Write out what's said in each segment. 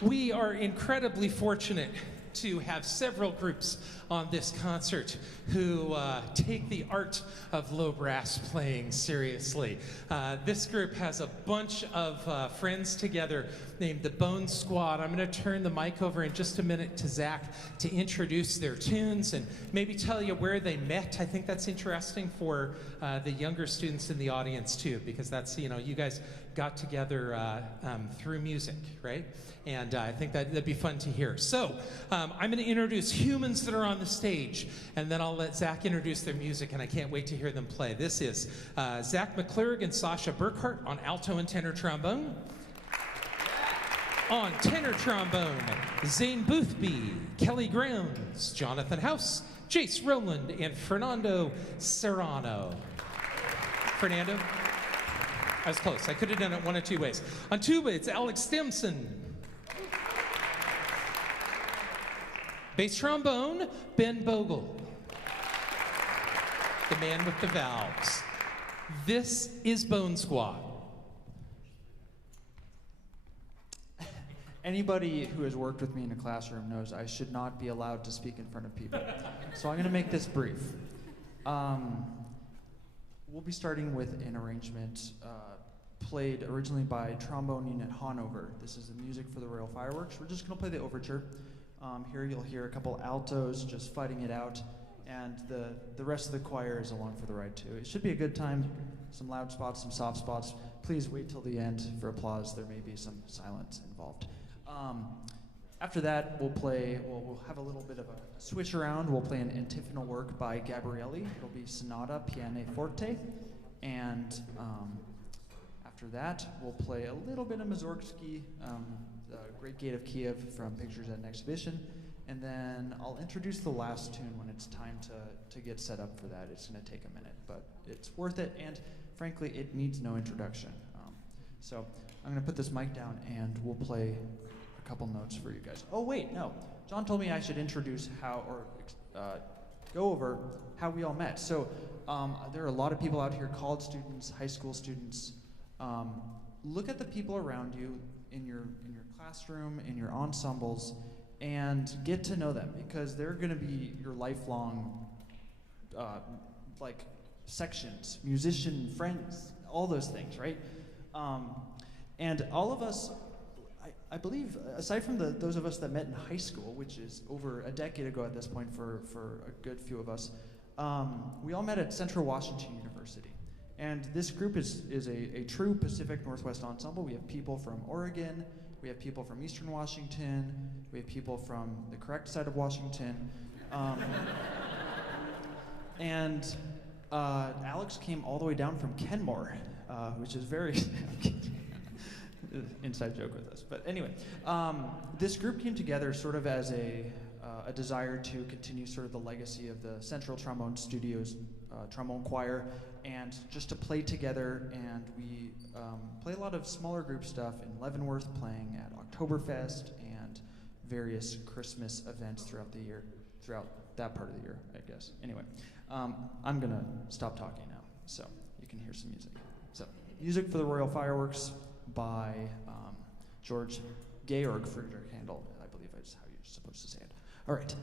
We are incredibly fortunate to have several groups on this concert who take the art of low brass playing seriously. This group has a bunch of friends together named the Bone Squad. I'm going to turn the mic over in just a minute to Zach to introduce their tunes and maybe tell you where they met. I think that's interesting for the younger students in the audience too, because that's, you know, you guys got together through music, right? And I think that'd be fun to hear. So I'm going to introduce humans that are on the stage, and then I'll let Zach introduce their music, and I can't wait to hear them play. This is Zach McClurg and Sasha Burkhart on alto and tenor trombone. On tenor trombone, Zane Boothby, Kelly Grounds, Jonathan House, Jace Rowland, and Fernando Serrano. Fernando? I was close. I could have done it one of two ways. On tuba, it's Alex Stimson. Bass trombone, Ben Bogle. The man with the valves. This is Bone Squad. Anybody who has worked with me in a classroom knows I should not be allowed to speak in front of people. So I'm going to make this brief. We'll be starting with an arrangement played originally by Trombone Unit Hanover. This is the music for the Royal Fireworks. We're just going to play the overture. Here you'll hear a couple altos just fighting it out, and the rest of the choir is along for the ride too. It should be a good time, some loud spots, some soft spots. Please wait till the end for applause. There may be some silence involved. After that, we'll have a little bit of a switch around. We'll play an antiphonal work by Gabrielli. It'll be Sonata Pianoforte. And after that, we'll play a little bit of Mussorgsky, the Great Gate of Kiev from Pictures at an Exhibition. And then I'll introduce the last tune when it's time to get set up for that. It's going to take a minute, but it's worth it. And frankly, it needs no introduction. So I'm going to put this mic down and we'll play a couple notes for you guys. Oh wait, no. John told me I should introduce go over how we all met. So there are a lot of people out here, college students, high school students. Look at the people around you in your classroom, in your ensembles, and get to know them, because they're going to be your lifelong sections, musician friends, all those things, right? And all of us, I believe, aside from those of us that met in high school, which is over a decade ago at this point for a good few of us, we all met at Central Washington University. And this group is a true Pacific Northwest ensemble. We have people from Oregon, we have people from Eastern Washington, we have people from the correct side of Washington. And Alex came all the way down from Kenmore, which is very inside joke with us. But anyway, this group came together sort of as a desire to continue sort of the legacy of the Central Trombone Studios trombone choir, and just to play together. And we play a lot of smaller group stuff in Leavenworth, playing at Oktoberfest and various Christmas events throughout the year, throughout that part of the year, I guess. Anyway, I'm gonna stop talking now, so you can hear some music. So, music for the Royal Fireworks by George Georg Friedrich Handel, I believe is how you're supposed to say it. All right.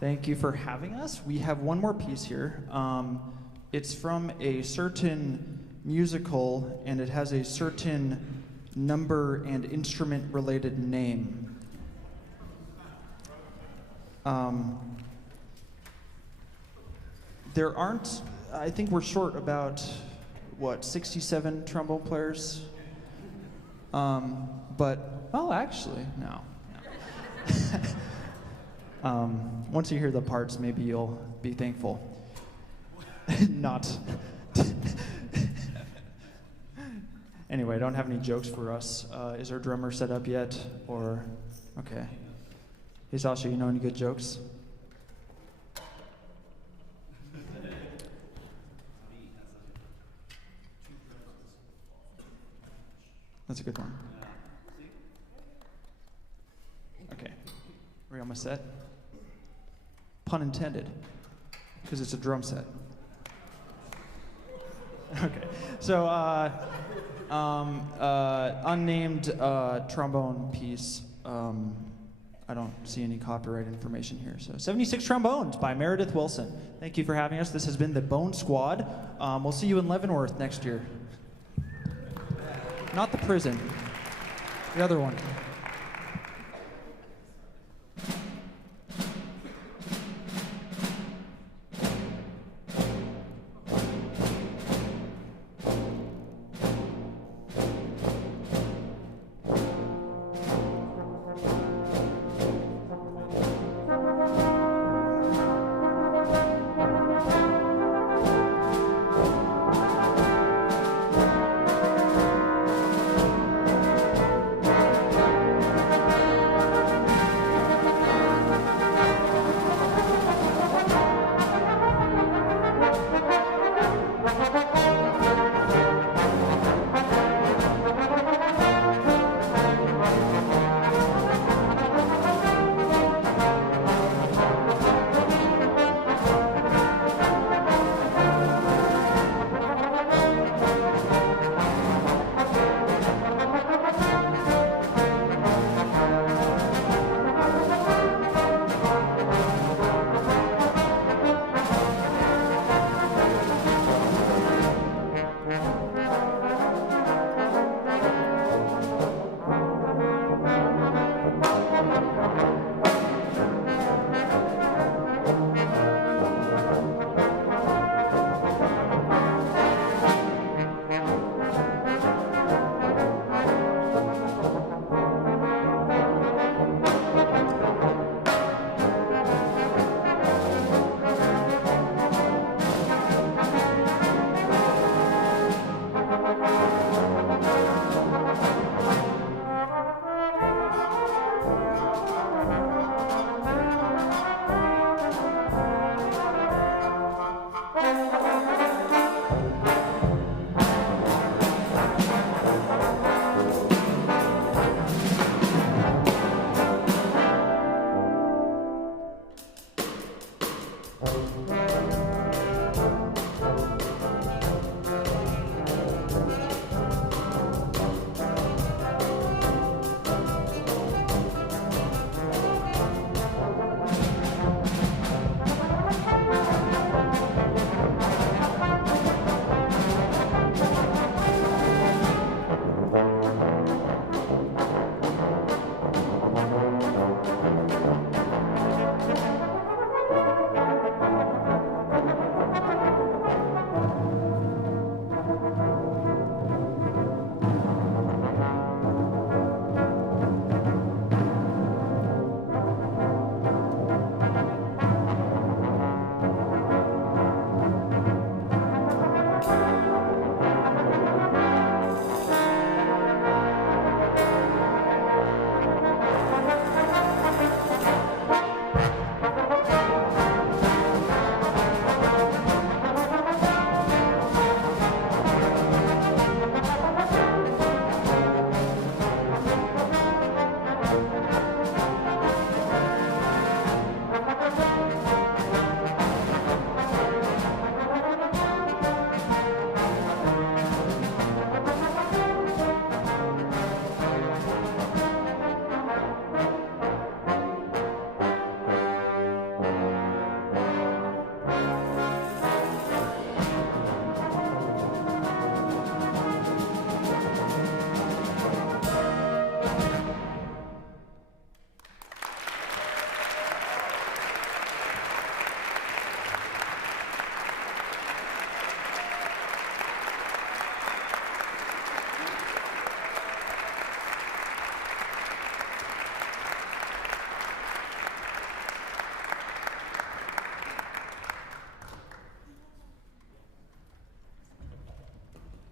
Thank you for having us. We have one more piece here. It's from a certain musical, and it has a certain number and instrument-related name. There aren't, I think we're short about, 67 trombone players? Well, actually, no. Once you hear the parts, maybe you'll be thankful. Not. Anyway, I don't have any jokes for us. Is our drummer set up yet? Or, okay. Hey, Sasha, you know any good jokes? That's a good one. Okay. Are we almost set? Pun intended, because it's a drum set. Okay. So, unnamed trombone piece. I don't see any copyright information here. So 76 Trombones by Meredith Wilson. Thank you for having us. This has been the Bone Squad. We'll see you in Leavenworth next year. Not the prison. The other one.